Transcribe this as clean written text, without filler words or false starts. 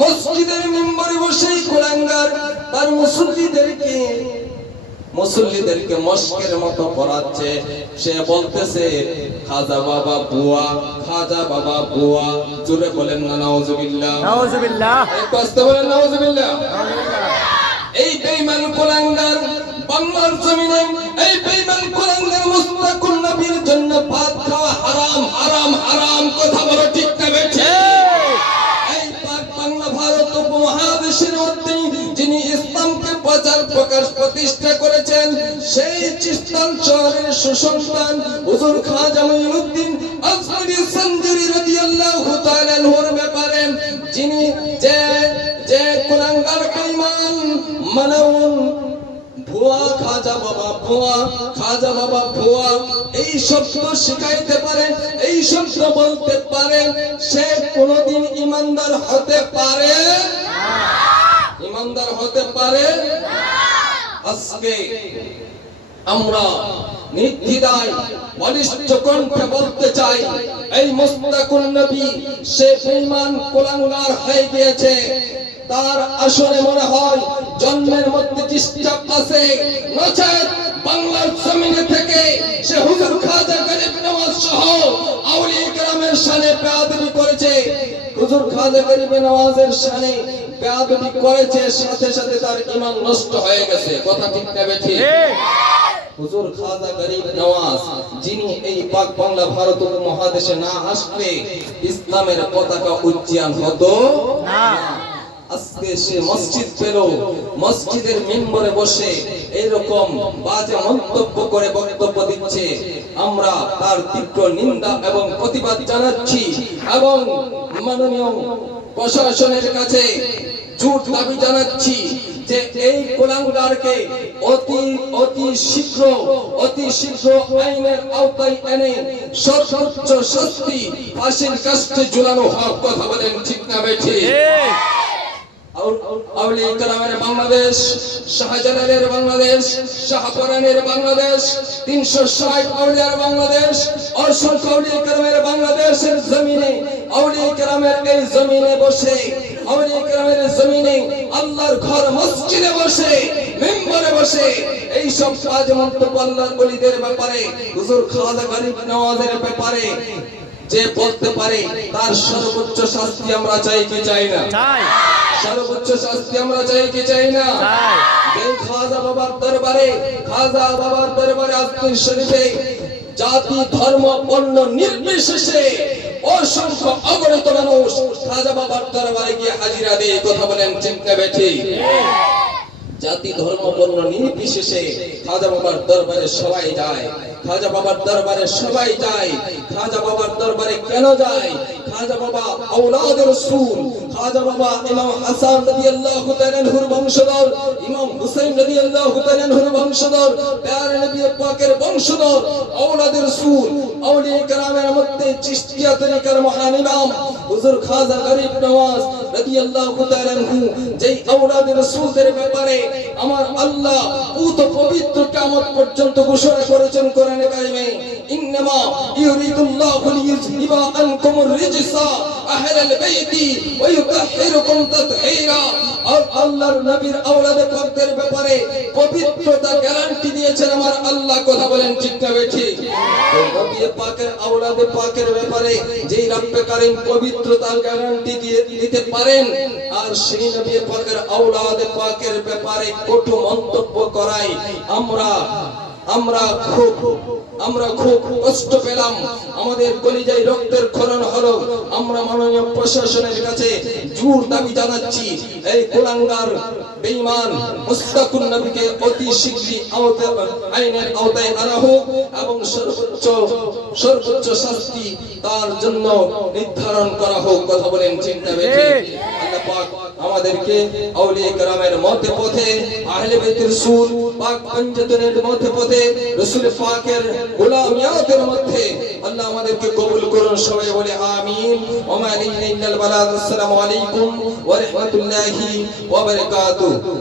মসজিদের মিম্বরে বসে কুলাঙ্গার তার মুসল্লিদেরকে মস্কের মতো পড়াচ্ছে। সে বলতেছে খাজা বাবা বুয়া, খাজা বাবা বুয়া। জোরে বলেন না নাউজুবিল্লাহ, নাউজুবিল্লাহ, কষ্ট বলেন নাউজুবিল্লাহ। এই বেঈমান কুলাঙ্গার বাংলার জমিনে, এই বেঈমান কুলাঙ্গার মুস্তাকুন নবীর জন্য ভাত খাওয়া হারাম হারাম হারাম। কথা বলো ঠিক না বেঠিক? এই পাক বাংলা ভারত উপমহাদেশের মধ্যে যিনি ইসলামকে প্রচার প্রকাশ প্রতিষ্ঠা করেছেন, সেই চিস্তান শহরের সুসন্তান হুজুর খাজা মুঈনুদ্দিন আজমিরি সঞ্জুরি রাদিয়াল্লাহু তাআলা আনহুর ব্যাপারে যিনি যে কুলাঙ্গার বেঈমান মানাউন ভুয়া, খাজা বাবা ভুয়া, খাজা বাবা ভুয়া এই শব্দ শিখাইতে পারে, এই শব্দ বলতে পারে, সে কোনদিন ইমানদার হতে পারে না, ইমানদার হতে পারে না। আজকে আমরা নির্দ্বিধায় বলিষ্ঠ কণ্ঠে বলতে চাই, এই মুস্তাকুন নবী সে বেঈমান কুলাঙ্গার হয়ে গিয়েছে। তার আসলে মনে হয় জন্মের মধ্যে ডিস্টার্ব আছে, নচেত বাংলার জমিনে থেকে সে হুজুর খাজা গরিব নওয়াজ সহ আউলিয়া কেরামের শানে বেয়াদবি করেছে। হুজুর খাজা গরিব নওয়াজের শানে বেয়াদবি করেছে, সাথে সাথে তার ঈমান নষ্ট হয়ে গেছে। কথা ঠিক না বেঠিক? হুজুর খাজা গরিব নওয়াজ যিনি এই পাক বাংলা ভারত উপমহাদেশে না আসলে ইসলামের পতাকা উজ্জ্বল হতো না। আজকে সে মসজিদ পেল, মসজিদের মিম্বরে বসে এরকম বাজে মন্তব্য করে বক্তব্য দিচ্ছে। আমরা তার তীব্র নিন্দা এবং প্রতিবাদ জানাচ্ছি এবং মাননীয় প্রশাসনের কাছে জোর দাবি জানাচ্ছি যে এই কুলাঙ্গারকে অতি শীঘ্র আইনের আওতায় এনে সর্বোচ্চ শাস্তি ফাঁসির কাস্টে ঝুলানো হোক। কথা বলেন ঠিক না বেঠিক? আউলিয়া কেরামের বাংলাদেশ, শাহজালালের বাংলাদেশ, শাহপরানের বাংলাদেশ, 360 আউলিয়ার বাংলাদেশ, অসংখ্য আউলিয়া কেরামের বাংলাদেশের জমিনে, আউলিয়া কেরামের এই জমিনে বসে, আউলিয়া কেরামের জমিনে আল্লাহর ঘর মসজিদে বসে, মিম্বরে বসে এই সব কাজ মন্তব্য আল্লাহর ওলিদের ব্যাপারে, হুজুর খাজা গরিব নওয়াজের ব্যাপারে যে বলতে পারে, তার সর্বোচ্চ শাস্তি আমরা চাই কি চাই না? চাই। সর্বোচ্চ শাস্তি আমরা চাই কি চাই না? চাই। এই খাজা বাবার দরবারে, খাজা বাবার দরবারে আজমির শরীফে জাতি ধর্ম বর্ণ নির্বিশেষে অসংখ্য অগণিত মানুষ খাজা বাবার দরবারে গিয়ে হাজিরা দেয়। কথা বলেন ঠিক না বেঠিক? জাতি ধর্ম বর্ণ নির্বিশেষে খাজা বাবার দরবারে সবাই যায়। খাজা বাবার দরবারে সবাই যায়। খাজা বাবার দরবারে কেন যায়? খাজা বাবা আওলাদে রাসূল, খাজা বাবা ইমাম হাসান রাদিয়াল্লাহু তাআলা আনহুর বংশধর, ইমাম হুসাইন রাদিয়াল্লাহু তাআলা আনহুর বংশধর, প্যারে নবী পাকের বংশধর, আওলাদে রাসূল, আউলিয়া কেরামের মধ্যে চিশতিয়া তরিকার মহান ইমাম হুজুর খাজা গরিব নওয়াজ রাদিয়াল্লাহু তাআলা আনহু যেই আওলাদে রাসূলদের ব্যাপারে আমার আল্লাহ পুত পবিত্র কিয়ামত পর্যন্ত ঘোষণা করেছেন কোরআনে কারিমে, ইন্নামা ইউরিদুল্লাহু লিইউযহিবা আনকুমুর রিজসা আহলাল বাইতি ওয়া ইউতাহহিরুকুম তাতহীরা। আর আল্লাহর নবীর আওলাদে পাকদের ব্যাপারে পবিত্রতা গ্যারান্টি দিয়েছেন আমার আল্লাহ। কথা বলেন ঠিক না বেঠিক? নবী পাকের আওলাদে পাকের ব্যাপারে যেই রব্বে কারীম পবিত্রতার গ্যারান্টি দিতে পারেন, আর সেই নবী পাকের আওলাদে পাকের ব্যাপারে কটু মন্তব্য করাই আমরা খুব কষ্ট পেলাম, আমাদের কলিজায় রক্তের ক্ষরণ হলো। আমরা মাননীয় প্রশাসনের কাছে জোর দাবি জানাচ্ছি, এই কুলাঙ্গার বেঈমান মুস্তাকুন নবীকে অতি শীঘ্রই আইনের আওতায় আনা হোক এবং সর্বোচ্চ শাস্তি তার জন্য নির্ধারণ করা হোক। কথা বলেন ঠিক না বেঠিক? আল্লাহ পাক আমাদেরকে আউলিয়া কেরামের মধ্যে পথে, আহলে বাইতের রাসূল পাক পঞ্জতনের মধ্যে পথে, রাসূল পাকের গোলামিয়াতের মধ্যে আল্লাহ আমাদেরকে কবুল করুন। সবাই বলে আমিন। ওয়া মা আলাইনা ইল্লাল বালাগ। আসসালামু আলাইকুম ওয়া রাহমাতুল্লাহি ওয়া বারাকাতুহু।